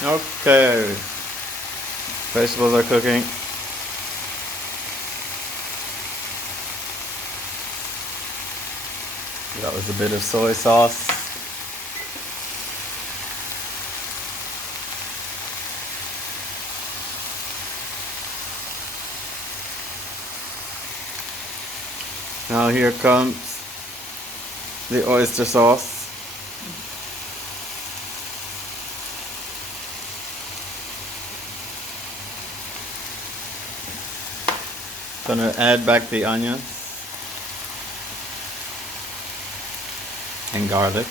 Okay. Vegetables are cooking. That was a bit of soy sauce. Now here comes the oyster sauce. Gonna add back the onions and garlic.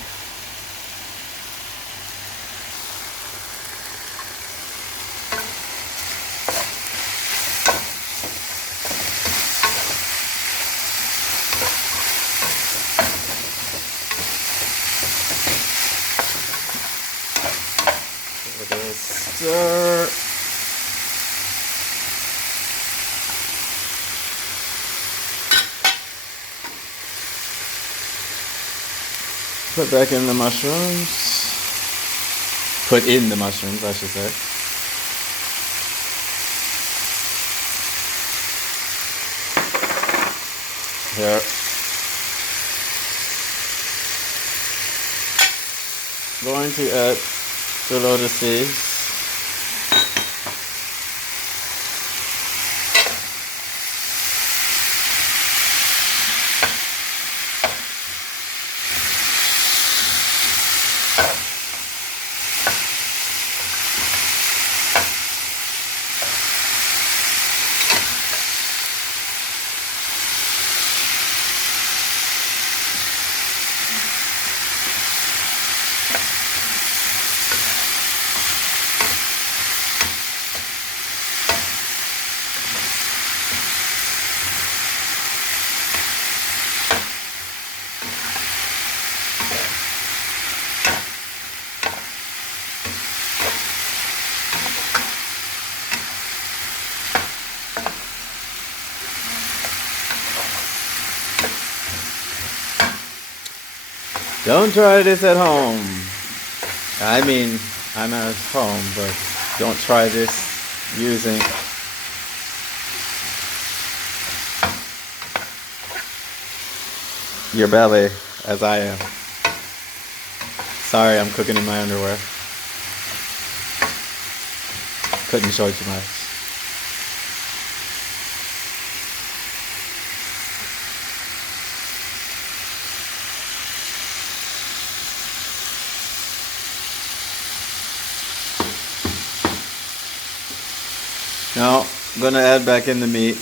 Give it a stir. Put back in the mushrooms. Put in the mushrooms, I should say. Here. Going to add the lotus seeds. Don't try this at home. I mean, I'm at home, but don't try this using your belly as I am. Sorry, I'm cooking in my underwear. Couldn't show too much. Now, I'm gonna add back in the meat.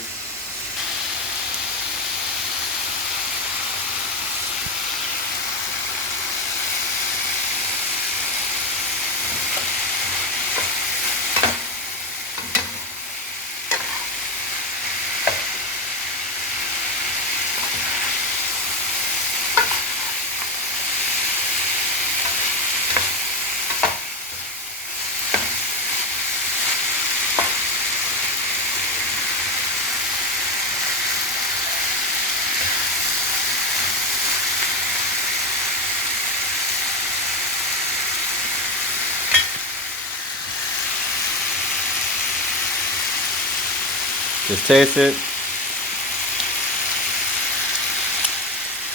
Just taste it.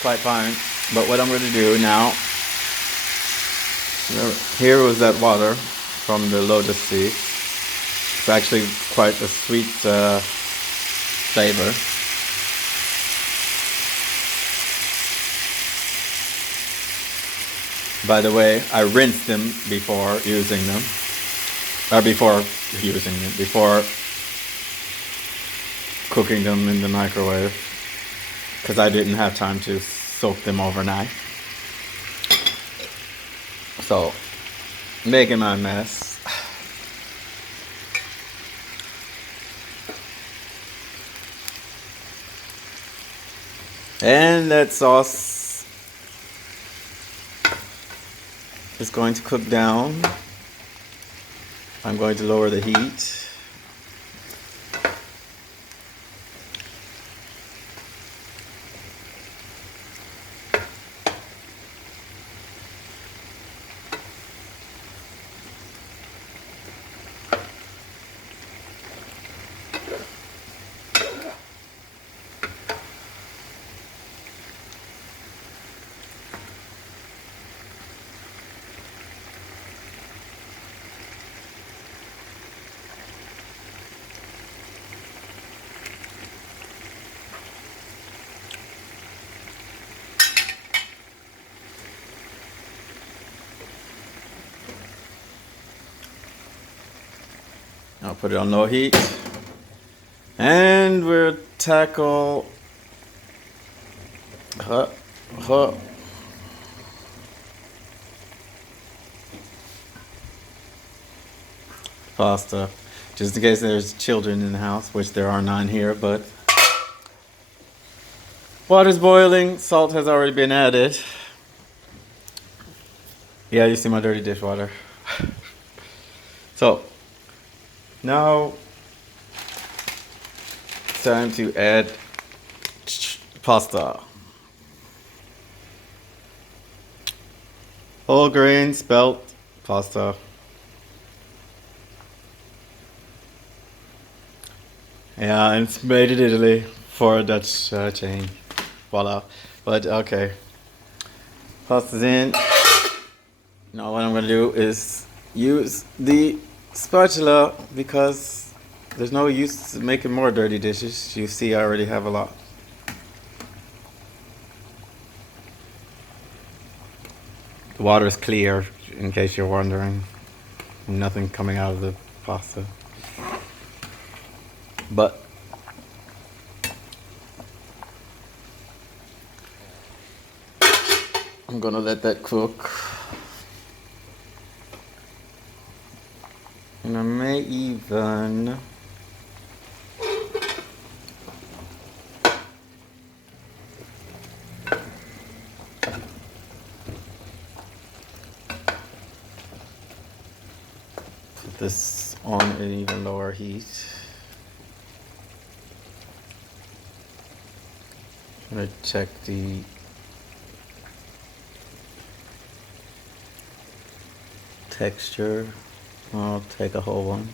Quite fine. But what I'm going to do now, here was that water from the lotus seed. It's actually quite a sweet flavor. By the way, I rinsed them before using them. Before cooking them in the microwave, because I didn't have time to soak them overnight. So, making my mess. And that sauce is going to cook down. I'm going to lower the heat. I'll put it on low heat. And we'll tackle pasta. Just in case there's children in the house, which there are none here, but water's boiling, salt has already been added. Yeah, you see my dirty dishwater. So, now it's time to add pasta. Whole grain spelt pasta. Yeah, and it's made in Italy for a Dutch chain. Voila. But okay. Pasta's in. Now what I'm going to do is use the spatula because there's no use making more dirty dishes. You see I already have a lot. The water is clear, in case you're wondering. Nothing coming out of the pasta. But I'm gonna let that cook. And I may even put this on an even lower heat. I'm gonna check the texture. I'll take a whole one.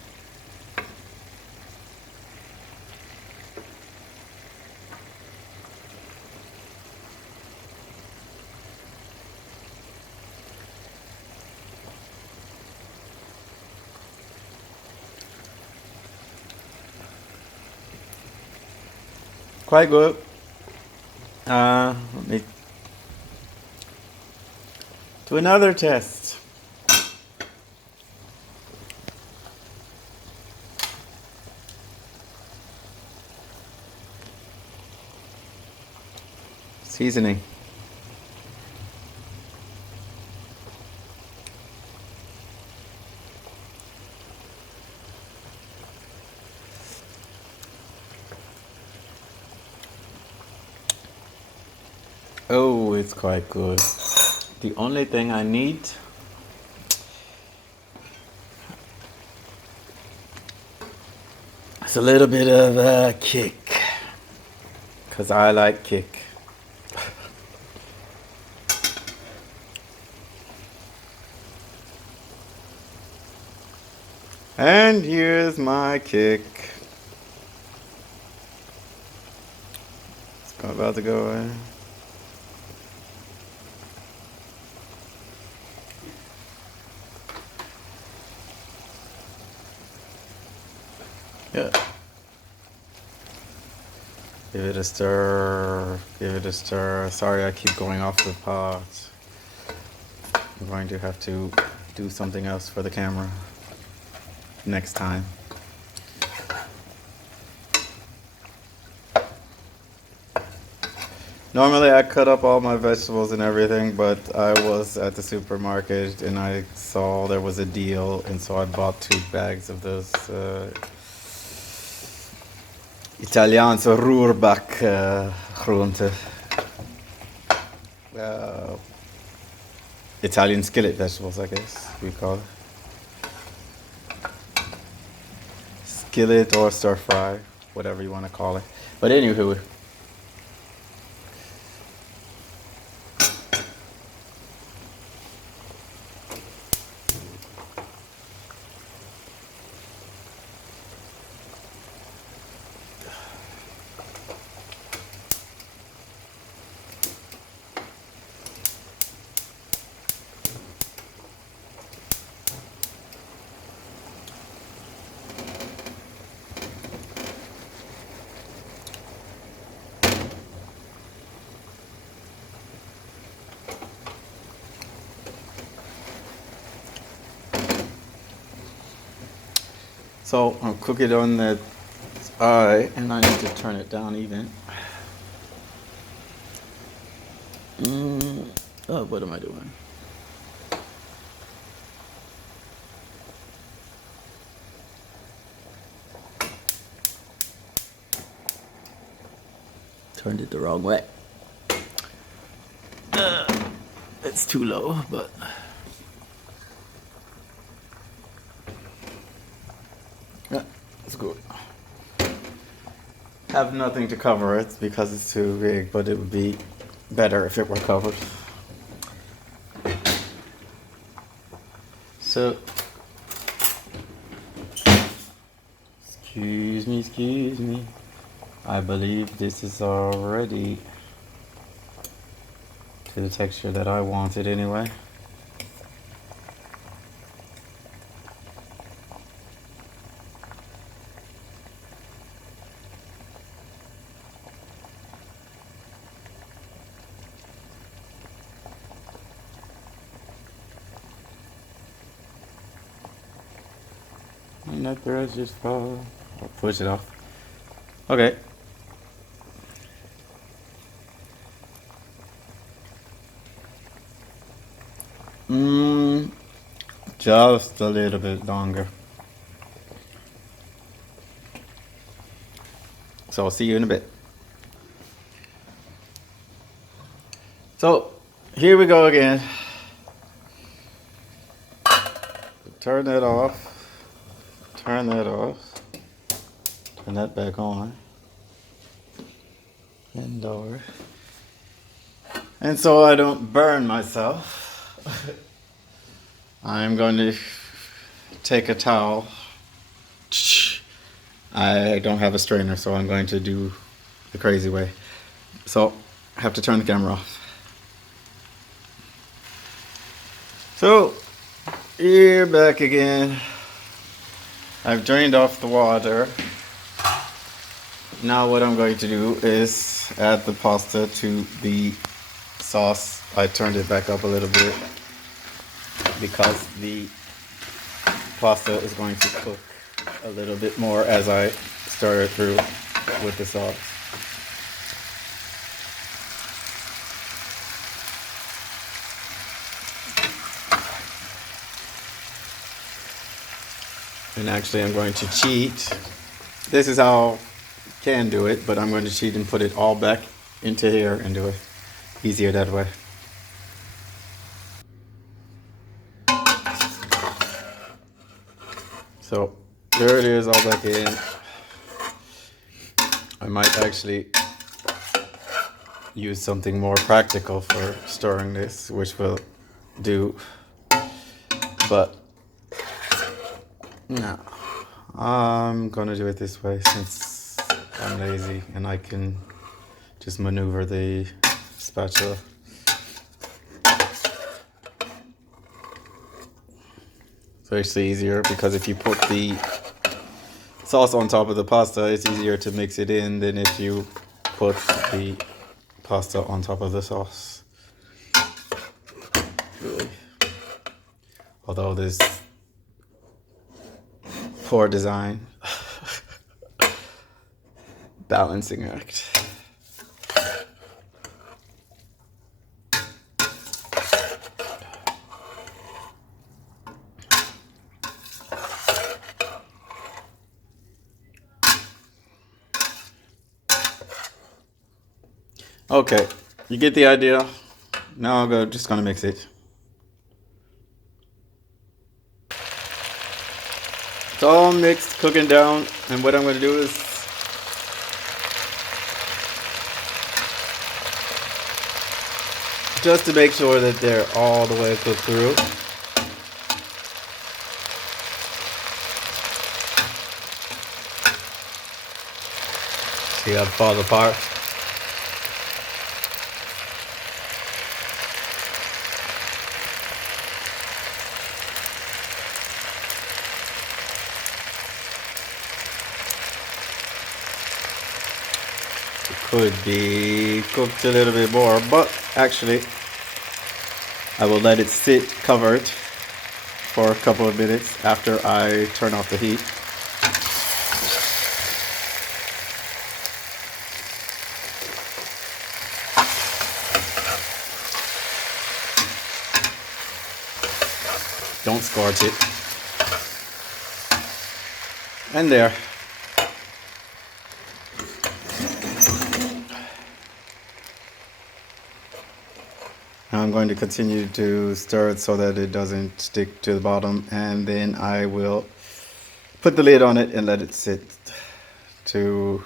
Quite good. Let me do another test. Seasoning. Oh, it's quite good. The only thing I need is a little bit of a kick, because I like kick. And here's my kick. It's about to go in. Yeah. Give it a stir. Give it a stir. Sorry, I keep going off the pot. I'm going to have to do something else for the camera next time. Normally I cut up all my vegetables and everything, but I was at the supermarket and I saw there was a deal, and so I bought 2 bags of those Italiaanse roerbak groenten. Italian skillet vegetables, I guess we call it. Skillet or stir fry, whatever you want to call it. But anywho, So I'll cook it on that eye, and I need to turn it down even. Oh, what am I doing? Turned it the wrong way. It's too low, but yeah, it's good. Have nothing to cover it because it's too big, but it would be better if it were covered. So, excuse me. I believe this is already to the texture that I wanted anyway. And that thread just fall. I'll push it off. Okay. Just a little bit longer. So I'll see you in a bit. So here we go again. Turn that off. Turn that off. Turn that back on. And lower. And so I don't burn myself, I'm going to take a towel. I don't have a strainer, so I'm going to do the crazy way. So I have to turn the camera off. So here back again. I've drained off the water. Now what I'm going to do is add the pasta to the sauce. I turned it back up a little bit because the pasta is going to cook a little bit more as I stir it through with the sauce. And actually I'm going to cheat. This is how I can do it, but I'm going to cheat and put it all back into here and do it easier that way. So there it is, all back in. I might actually use something more practical for stirring this, which will do, but no, I'm gonna do it this way since I'm lazy and I can just maneuver the spatula. It's actually easier because if you put the sauce on top of the pasta, it's easier to mix it in than if you put the pasta on top of the sauce. Really. Although this poor design. Balancing act. Okay, you get the idea. Now I'm just gonna mix it. It's all mixed, cooking down, and what I'm gonna do is just to make sure that they're all the way cooked through. See how it falls apart. Could be cooked a little bit more, but actually I will let it sit covered for a couple of minutes after I turn off the heat. don't scorch it. And there. Now I'm going to continue to stir it so that it doesn't stick to the bottom, and then I will put the lid on it and let it sit to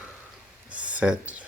set.